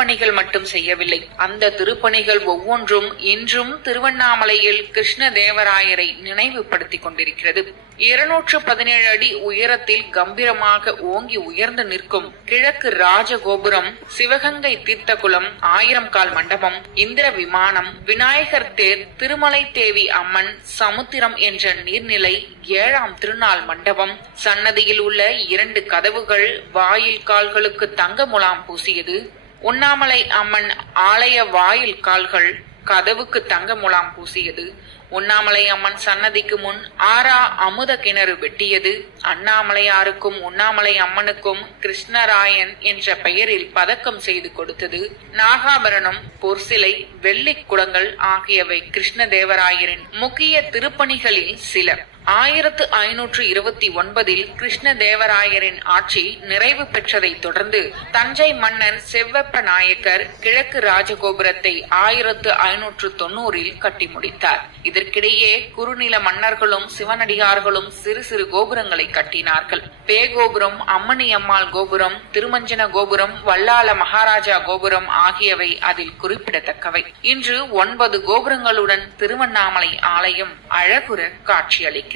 திருப்பணிகள் மட்டும் செய்யவில்லை. அந்த திருப்பணிகள் ஒவ்வொன்றும் இன்றும் திருவண்ணாமலையில் கிருஷ்ணதேவராயரை நினைவுபடுத்திக் கொண்டிருக்கிறது. 217 அடி உயரத்தில் கம்பீரமாக ஓங்கி உயர்ந்து நிற்கும் கிழக்கு ராஜகோபுரம், சிவகங்கை தீர்த்தகுளம், 1000 கால் மண்டபம், இந்திர விமானம், விநாயகர் தேர், திருமலை தேவி அம்மன், சமுத்திரம் என்ற நீர்நிலை, 7ஆம் திருநாள் மண்டபம், சன்னதியில் உள்ள 2 கதவுகள் வாயில் கால்களுக்கு தங்க முலாம் பூசியது, உண்ணாமலை அம்மன் ஆலய வாயில் கால்கள் கதவுக்கு தங்க முலாம் பூசியது, உண்ணாமலை அம்மன் சன்னதிக்கு முன் 6 அமுத கிணறு வெட்டியது, அண்ணாமலையாருக்கும் உண்ணாமலை அம்மனுக்கும் கிருஷ்ணராயன் என்ற பெயரில் பதக்கம் செய்து கொடுத்தது, நாகாபரணம், பொற்சிலை, வெள்ளி குடங்கள் ஆகியவை கிருஷ்ணதேவராயரின் முக்கிய திருப்பணிகளில் சில. 1529 கிருஷ்ணதேவராயரின் ஆட்சி நிறைவு பெற்றதை தொடர்ந்து தஞ்சை மன்னர் செவ்வப்ப நாயக்கர் கிழக்கு ராஜகோபுரத்தை 1590 கட்டி முடித்தார். இதற்கிடையே குறுநில மன்னர்களும் சிவனடியார்களும் சிறு சிறு கோபுரங்களை கட்டினார்கள். பேகோபுரம், அம்மணி அம்மாள் கோபுரம், திருமஞ்சன கோபுரம், வல்லால மகாராஜா கோபுரம் ஆகியவை அதில் குறிப்பிடத்தக்கவை. இன்று 9 கோபுரங்களுடன் திருவண்ணாமலை ஆலயம் அழகுற காட்சியளிக்கிறது.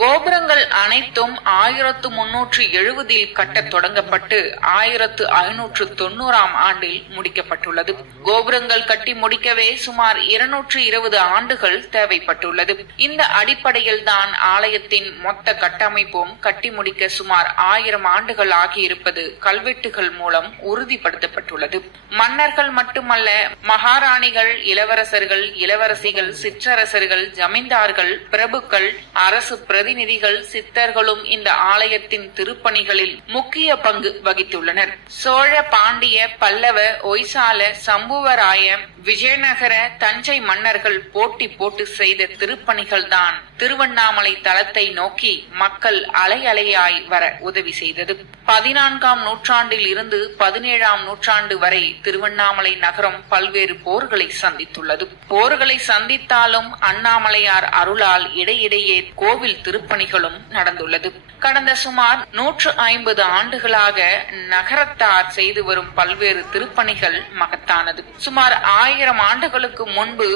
கோபுரங்கள் அனைத்தும் 1370 கட்டத் தொடங்கப்பட்டு 1590 ஆண்டில் முடிக்கப்பட்டுள்ளது. கோபுரங்கள் கட்டி முடிக்கவே சுமார் 220 ஆண்டுகள் தேவைப்பட்டுள்ளது. இந்த அடிப்படையில் தான் ஆலயத்தின் மொத்த கட்டமைப்பும் கட்டி முடிக்க சுமார் 1000 ஆண்டுகள் ஆகியிருப்பது கல்வெட்டுகள் மூலம் உறுதிப்படுத்தப்பட்டுள்ளது. மன்னர்கள் மட்டுமல்ல, மகாராணிகள், இளவரசர்கள், இளவரசிகள், சிற்றரசர்கள், ஜமீன்தார்கள், பிரபுக்கள், அரசு பிரதிநிதிகள், சித்தர்களும் இந்த ஆலயத்தின் திருப்பணிகளில் முக்கிய பங்கு வகித்துள்ளனர். சோழ, பாண்டிய, பல்லவ, ஒய்சால, சம்புவராய, விஜயநகர, தஞ்சை மன்னர்கள் போட்டி போட்டு செய்த திருப்பணிகள் தான் திருவண்ணாமலை தலத்தை நோக்கி மக்கள் அலை அலையாய் வர உதவி செய்தது. 14ஆம் நூற்றாண்டில் இருந்து 17ஆம் நூற்றாண்டு வரை திருவண்ணாமலை நகரம் பல்வேறு போர்களை சந்தித்துள்ளது. போர்களை சந்தித்தாலும் அண்ணாமலையார் அருளால் இடையிடையே கோவில் திருப்பணிகளும் நடந்துள்ளது. கடந்த சுமார் 150 ஆண்டுகளாக நகரத்தார் செய்து வரும் பல்வேறு திருப்பணிகள் மகத்தானது. சுமார் 1000 ஆண்டுகளுக்கு முன்பு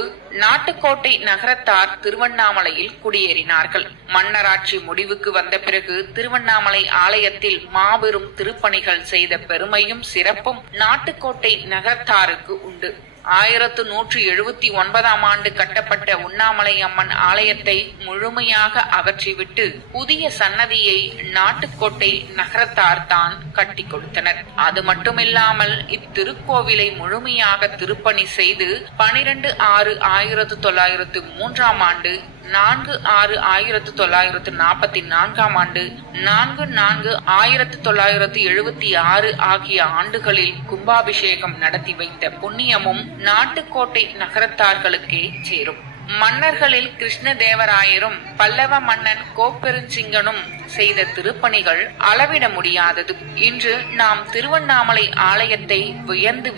நாட்டுக்கோட்டை நகரத்தார் திருவண்ணாமலையில் குடியேறினார்கள். மன்னராட்சி முடிவுக்கு வந்த பிறகு திருவண்ணாமலை ஆலயத்தில் மாபெரும் திருப்பணிகள் செய்த பெருமையும் சிறப்பும் நாட்டுக்கோட்டை நகரத்தாருக்கு உண்டு. 1179ஆம் ஆண்டு கட்டப்பட்ட உண்ணாமலை அம்மன் ஆலயத்தை முழுமையாக அகற்றிவிட்டு புதிய சன்னதியை நாட்டுக்கோட்டை நகரத்தார் தான் கட்டி கொடுத்தனர். அது மட்டுமில்லாமல் இத்திருக்கோவிலை முழுமையாக திருப்பணி செய்து 12/6/1903 ஆண்டு, 4/6/1944 ஆண்டு, 4/4/1976 ஆகிய ஆண்டுகளில் கும்பாபிஷேகம் நடத்தி வைத்த புண்ணியமும் நாட்டுக்கோட்டை நகரத்தார்களுக்கே சேரும். மன்னர்களில் கிருஷ்ணதேவராயரும் பல்லவ மன்னன் கோப்பெருஞ்சிங்கனும் செய்த திருப்பணிகள் அளவிட முடியாதது. இன்று நாம் திருவண்ணாமலை ஆலயத்தை வியந்து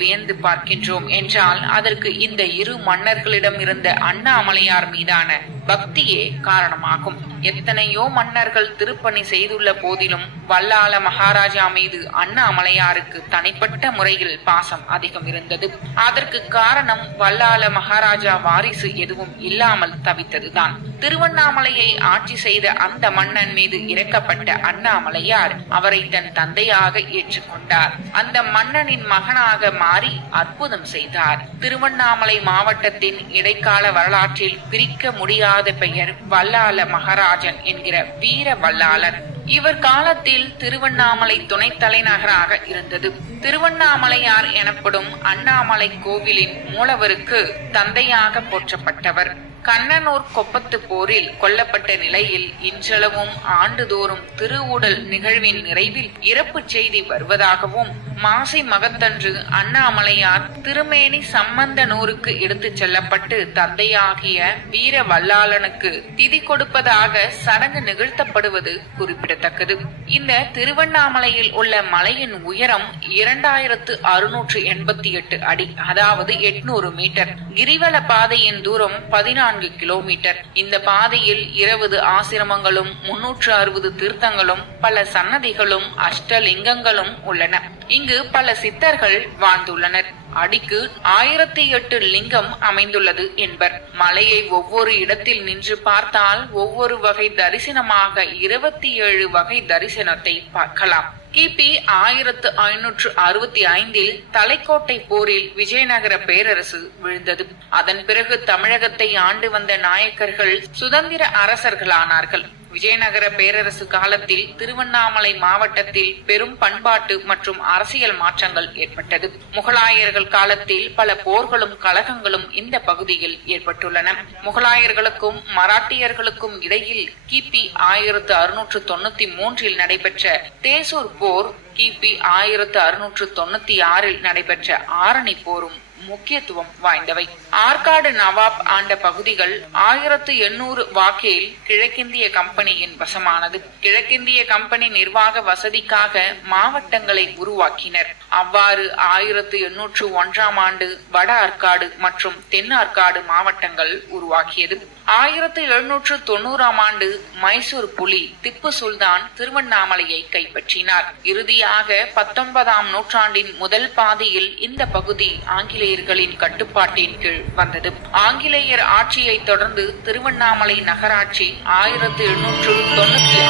பார்க்கின்றோம் என்றால் அதற்கு இந்த இரு மன்னர்களிடம் இருந்த அண்ணாமலையார் மீதான பக்தியே காரணமாகும். எத்தனையோ மன்னர்கள் திருப்பணி செய்துள்ள போதிலும் வல்லால மகாராஜா மீது அண்ணாமலையாருக்கு தனிப்பட்ட முறையில் பாசம் அதிகம் இருந்தது. அதற்கு காரணம் வல்லால மகாராஜா வாரிசு எதுவும் இல்லாமல் தவித்ததுதான். திருவண்ணாமலையை ஆட்சி செய்த அந்த மன்னன் மீது இறக்கப்பட்ட அண்ணாமலையார் அவரை தன் தந்தையாக ஏற்றுக்கொண்டார். அந்த மன்னனின் மகனாக மாறி அற்புதம் செய்தார். திருவண்ணாமலை மாவட்டத்தின் இடைக்கால வரலாற்றில் பிரிக்க முடியாத பெயர் வல்லால மகாராஜன் என்கிற வீர வல்லாளர். இவர் காலத்தில் திருவண்ணாமலை துணை தலைநகராக இருந்தது. திருவண்ணாமலையார் எனப்படும் அண்ணாமலை கோவிலின் மூலவருக்கு தந்தையாக போற்றப்பட்டவர். கண்ணனூர் கொப்பத்து போரில் கொல்லப்பட்ட நிலையில் இன்றளவும் ஆண்டுதோறும் திருவுடல் நிகழ்வின் நிறைவில் இறப்பு செய்தி வருவதாகவும், மாசி மகத்தன்று அண்ணாமலையார் திருமேனி சம்பந்தனூருக்கு எடுத்துச் செல்லப்பட்டு தந்தையாகிய வீர வல்லாளனுக்கு திதி கொடுப்பதாக சடங்கு நிகழ்த்தப்படுவது குறிப்பிடத்தக்கது. இந்த திருவண்ணாமலையில் உள்ள மலையின் உயரம் 2688 அடி, அதாவது 800 மீட்டர். கிரிவல பாதையின் தூரம் 14 14 கிலோமீட்டர். இந்த பாதையில் 20 ஆசிரமங்களும் 360 தீர்த்தங்களும் பல சன்னதிகளும் அஷ்டலிங்கங்களும் உள்ளன. இங்கு பல சித்தர்கள் வாழ்ந்துள்ளனர். அடிக்கு 1008 லிங்கம் அமைந்துள்ளது என்பர். மலையை ஒவ்வொரு இடத்தில் நின்று பார்த்தால் ஒவ்வொரு வகை தரிசனமாக 27 வகை தரிசனத்தை பார்க்கலாம். கிபி 1565 தலைக்கோட்டை போரில் விஜயநகர பேரரசு விழுந்தது. அதன் பிறகு தமிழகத்தை ஆண்டு வந்த நாயக்கர்கள் சுதந்திர அரசர்களானார்கள். விஜயநகர பேரரசு காலத்தில் திருவண்ணாமலை மாவட்டத்தில் பெரும் பண்பாட்டு மற்றும் அரசியல் மாற்றங்கள் ஏற்பட்டது. முகலாயர்கள் காலத்தில் பல போர்களும் கலகங்களும் இந்த பகுதியில் ஏற்பட்டுள்ளன. முகலாயர்களுக்கும் மராட்டியர்களுக்கும் இடையில் கிபி 1693 நடைபெற்ற தேசூர் போர், கிபி 1696 நடைபெற்ற ஆரணி போரும் முக்கியத்துவம் வாய்ந்தவை. ஆற்காடு நவாப் ஆண்ட பகுதிகள் 1800 வாக்கில் கிழக்கிந்திய கம்பெனியின் வசமானது. கிழக்கிந்திய கம்பெனி நிர்வாக வசதிக்காக மாவட்டங்களை உருவாக்கினர். அவ்வாறு 1801 ஆண்டு வட ஆற்காடு மற்றும் தென் ஆற்காடு மாவட்டங்கள் உருவாக்கியது. 1790 ஆண்டு மைசூர் புலி திப்பு சுல்தான் திருவண்ணாமலையை கைப்பற்றினார். இறுதியாக 19ஆம் நூற்றாண்டின் முதல் பாதியில் இந்த பகுதி ஆங்கிலேயர்களின் கட்டுப்பாட்டின் கீழ் வந்தது. ஆங்கிலேயர் ஆட்சியை தொடர்ந்து திருவண்ணாமலை நகராட்சி 1896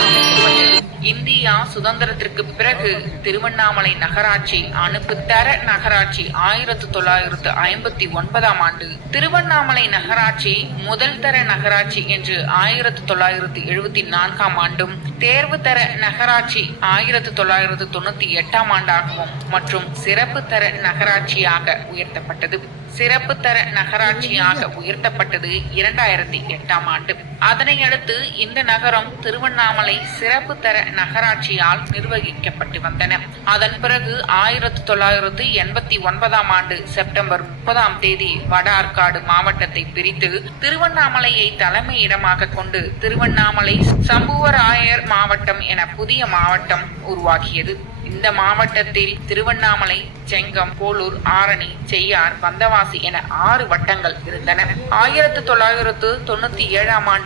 அமைக்கப்பட்டது. இந்தியா சுதந்திரத்திற்கு பிறகு திருவண்ணாமலை நகராட்சி அனுப்புத்தர நகராட்சி 1959 ஆண்டு, திருவண்ணாமலை நகராட்சி முதல் தர நகராட்சி என்று 1974 ஆண்டும், தேர்வு தர நகராட்சி 1998 ஆண்டாகவும் மற்றும் சிறப்பு தர நகராட்சியாக உயர்த்தப்பட்டது. சிறப்பு தர நகராட்சியாக உயர்த்தப்பட்டது 2008 ஆண்டு. அதனை அடுத்து இந்த நகரம் திருவண்ணாமலை சிறப்பு தர நகராட்சியால் நிர்வகிக்கப்பட்டு வந்தன. அதன் பிறகு 1989 ஆண்டு செப்டம்பர் 30 வட ஆற்காடு மாவட்டத்தை பிரித்து திருவண்ணாமலையை தலைமையிடமாக கொண்டு திருவண்ணாமலை சம்புவராயர் மாவட்டம் என புதிய மாவட்டம் உருவாகியது. இந்த மாவட்டத்தில் திருவண்ணாமலை, செங்கம், போலூர், ஆரணி, செய்யார், வந்தவாசி என 6 வட்டங்கள் இருந்தன. 1997 ஆண்டு